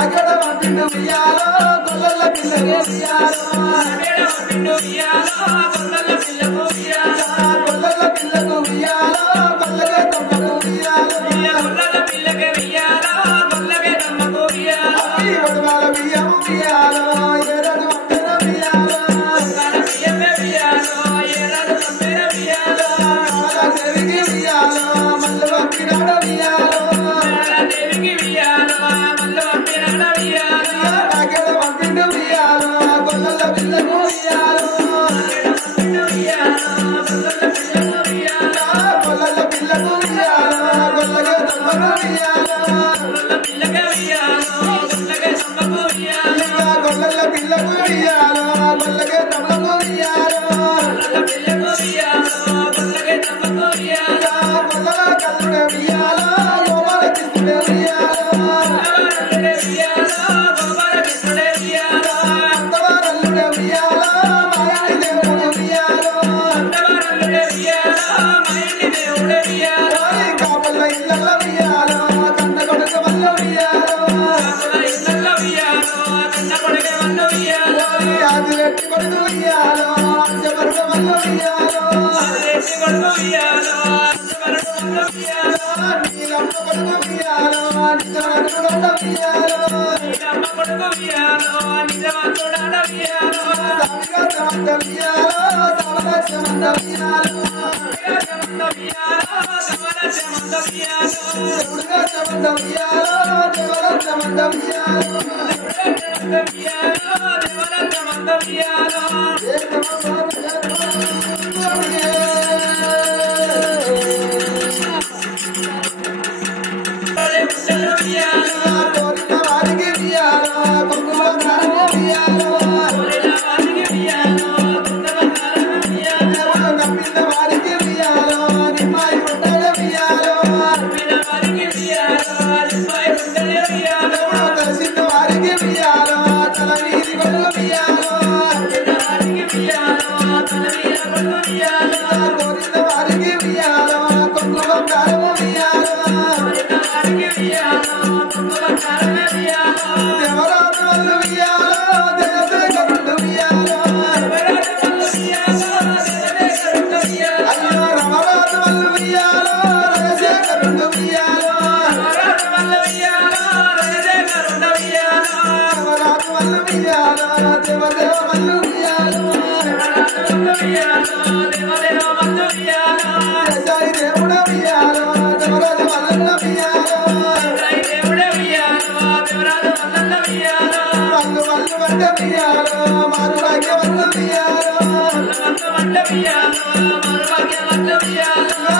Nagara పంపిండు ఉయ్యాలో గొల్లల పిల్లకు ఉయ్యాలో పంపిండు ఉయ్యాలో గొల్లల పిల్లకు ఉయ్యాలో గొల్లల పిల్లకు ఉయ్యాలో గొల్లగే తమ్మకు ఉయ్యాలో గొల్లల పిల్లకే ఉయ్యాలో గొల్లగే తమ్మకు ఉయ్యాలో ఈ వడవాల బియ్యం ఉయ్యాలో ఏరడు పంపిన ఉయ్యాలో వడవాల బియ్యం ఉయ్యాలో ఏరడు పంపిన ఉయ్యాలో దేవికి ఉయ్యాలో మల్ల పంపినాడ ఉయ్యాలో దేవికి ఉయ్యాలో మల్ల పంపినాడ ఉయ్యాలో నాగేడ పంపిండు ఉయ్యాలో గొల్లల పిల్లకు ఉయ్యాలో పంపిండు ఉయ్యాలో గొల్లల పిల్లకు ఉయ్యాలో గొల్లల పిల్లకు ఉయ్యాలో గొల్లగే తమ్మకు ఉయ్యాలో గొల్లల పిల్లకే ఉయ్యాలో గొల్లగే తమ్మకు ఉయ్యాలో గొల్లల పిల్లకు ఉయ్యాలో గొల్లగే తమ్మకు ఉయ్యాలో గొల్లల పిల్లకు ఉయ్యాలో గొల్లగే తమ్మకు ఉయ్యాలో గొల్లల కల్లుడే ఉయ్యాలో గోపాల కృష్ణుడే ఉయ్యాలో గోపాలకృష్ణుడే ఉయ్యాలో గోపాలకృష్ణుడే ఉయ్యాలో అంతవారల్లుడే ఉయ్యాలో మాయని దేవుడే ఉయ్యాలో అంతవారల్లుడే ఉయ్యాలో మాయని దేవుడే ఉయ్యాలో కాపల్ల ఇళ్ళల్ల ఉయ్యాలో కన్న కొడుకు వల్ల ఉయ్యాలో కాపల్ల ఇళ్ళల్ల ఉయ్యాలో కన్న కొడుకు వల్ల ఉయ్యాలో ఆదిరెడ్డి కొడుకు ఉయ్యాలో అంజవరక వల్ల ఉయ్యాలో ఆదిరెడ్డి కొడుకు ఉయ్యాలో అంజవరక వల్ల ఉయ్యాలో నీలమ్మ కొడుకు ఉయ్యాలో నిజవంతుడన్న ఉయ్యాలో నీలమ్మ కొడుకు ఉయ్యాలో నిజవంతుడన్న ఉయ్యాలో సామిగా సమంత ఉయ్యాలో సవలక్షమంత ఉయ్యాలో సామిగా సమంత ఉయ్యాలో సవలక్షమంత ఉయ్యాలో దేవుడుగా సమంత ఉయ్యాలో దేవలక్షమంత ఉయ్యాలో దేవుడుగా ఉయ్యాలో దేవలక్షమంత ఉయ్యాలో కోరిన వారికి ఉయ్యాలో కుంకుమ కారము ఉయ్యాలో కోరిన వారికి ఉయ్యాలో కుంకుమ కారము ఉయ్యాలో నమ్మిన వారికి ఉయ్యాలో నిమ్మాయి ఉండల ఉయ్యాలో నమ్మిన వారికి ఉయ్యాలో నిమ్మాయి ఉండల ఉయ్యాలో కలిసిన వారికి ఉయ్యాలో తల వీధి కొడుకు ఉయ్యాలో కలిసిన వారికి ఉయ్యాలో తల వీధి కొడుకు ఉయ్యాలో కోరిన వారికి ఉయ్యాలో కుంకుమ కారము ఉయ్యాలో కోరిన వారికి ఉయ్యాలో కుంకుమ కారము ఉయ్యాలో దేవరాజు వల్లు ఉయ్యాలో దేవదేవరుడు ఉయ్యాలో దేవరాజు వల్లు ఉయ్యాలో దేవదేవరుడు ఉయ్యాలో అయ్యో రమరాజు వల్లు ఉయ్యాలో రాజశేఖరుడు ఉయ్యాలో రమరాజు వల్లు ఉయ్యాలో రాజశేఖరుడు ఉయ్యాలో రమరాజు వల్లు ఉయ్యాలో దేవదేవ వల్లు ఉయ్యాలో రమరాజు వల్లు ఉయ్యాలో దేవదేవ వల్లు ఉయ్యాలో జై దేవుడు ఉయ్యాలో దేవరాజు వల్లు ఉయ్యాలో జై దేవుడు ఉయ్యాలో దేవరాజు వల్లు ఉయ్యాలో వల్లు వల్లు వంట ఉయ్యాలో మారు భాగ్య వల్లు ఉయ్యాలో వల్లు వల్లు వంట ఉయ్యాలో మారు భాగ్య వల్లు ఉయ్యాలో